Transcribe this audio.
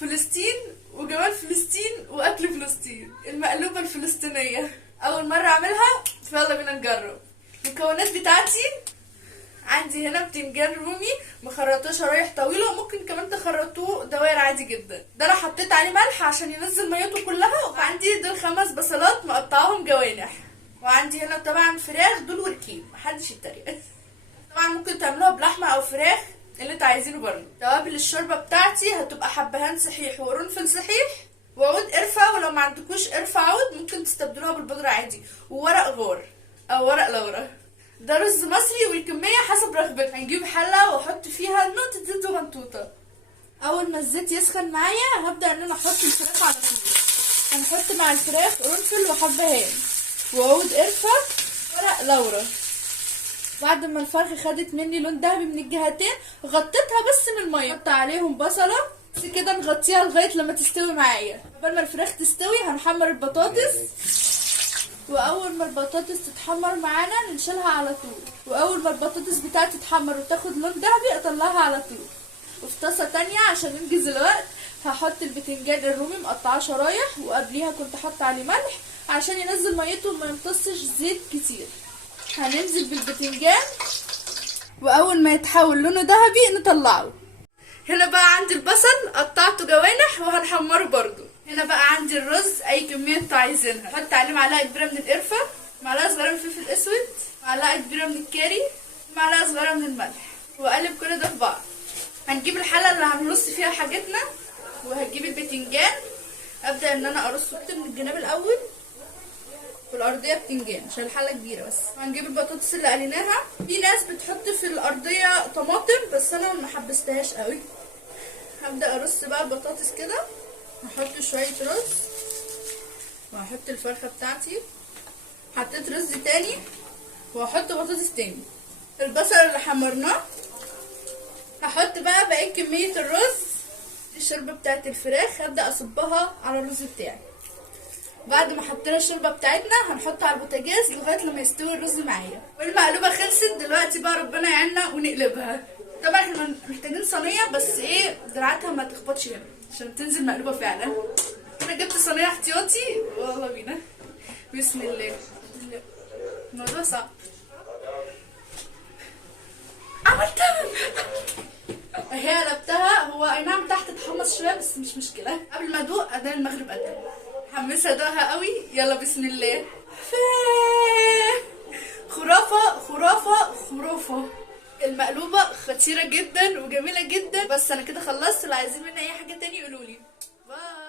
فلسطين وجمال فلسطين واكل فلسطين، المقلوبة الفلسطينية. اول مرة اعملها فيلا بينا نجرب. المكونات بتاعتي عندي هنا بتنجان رومي مخرطوه شرايح طويله، وممكن كمان تخرطوه دوائر عادي جدا. ده انا حطيت عليه ملح عشان ينزل ميته كلها. وعندي دول 5 بصلات مقطعاهم جوانح. وعندي هنا طبعا فراخ، دول وركين محدش يتريق. طبعا ممكن تعملوها بلحمه او فراخ اللي انتوا عايزينه برضه. توابل الشوربه بتاعتي هتبقى حبهان صحيح وقرنفل صحيح وعود قرفه، ولو ما عندكوش قرفه عود ممكن تستبدلوها بالبودره عادي، وورق غور او ورق لورا. ده رز مصري والكميه حسب رغبتك. هنجيب حله واحط فيها نقطه زيت صغنطوطه. اول ما الزيت يسخن معايا هبدا ان انا احط الفراخ على طول. هنحط مع الفراخ قرنفل وحبهان وعود قرفه ورق لورا. بعد ما الفرخ خدت مني لون ذهبي من الجهتين غطيتها بس من الميه. نحط عليهم بصله بس كده، نغطيها لغايه لما تستوي معايا. قبل ما الفراخ تستوي هنحمر البطاطس، واول ما البطاطس تتحمر معانا نشيلها على طول. واول ما البطاطس بتاعتي تتحمر وتاخد لون ذهبي اطلعها على طول. وفي طاسه تانية عشان ننجز الوقت هحط البتنجان الرومي مقطعاه شرايح، وقبليها كنت حاطه عليه ملح عشان ينزل ميته وما يمتصش زيت كتير. هننزل بالبتنجان واول ما يتحول لونه ذهبي نطلعه. هنا بقى عندي البصل قطعته جوانح وهنحمره برضو. هنا بقى عندي الرز اي كميه انتوا عايزينها. حط عليه معلقه كبيره من القرفه، معلقه صغيره من الفلفل الاسود، معلقه كبيره من الكاري، معلقه صغيره من الملح، واقلب كل ده في بعض. هنجيب الحله اللي هنرص فيها حاجتنا، وهجيب البتنجان ابدا ان انا ارصه من الجناب الاول في الارضيه بتنجان عشان الحله كبيره بس. هنجيب البطاطس اللي قليناها. في ناس بتحط في الارضيه طماطم بس انا ما حبستهاش قوي. هبدا ارص بقى البطاطس كده، هحط شويه رز وهحط الفرخه بتاعتي، حطيت رز تاني وهحط بطاطس تاني. البصل اللي حمرناه هحط بقى بقيت كميه الرز. الشوربه بتاعت الفراخ هبدا اصبها على الرز بتاعي. بعد ما حطينا الشوربه بتاعتنا هنحطها على البوتاجاز لغايه لما يستوي الرز معايا. والمقلوبه خلصت دلوقتي بقى ربنا يعيننا ونقلبها. طبعا احنا محتاجين صينيه بس ايه دراعاتها ما تخبطش هنا عشان تنزل مقلوبه فعلا. انا جبت صينيه احتياطي والله بينا. بسم الله. الموضوع صعب. عملتها اهي قلبتها. هو اي نعم تحت اتحمص شويه بس مش مشكله. قبل ما ادوق اذان المغرب اذن. حمسها ادوقها قوي. يلا بسم الله. خرافه خرافه خرافه. المقلوبه خطيره جدا وجميله جدا. بس انا كده خلصت. لو عايزين مني اي حاجه تاني قولولي. باي.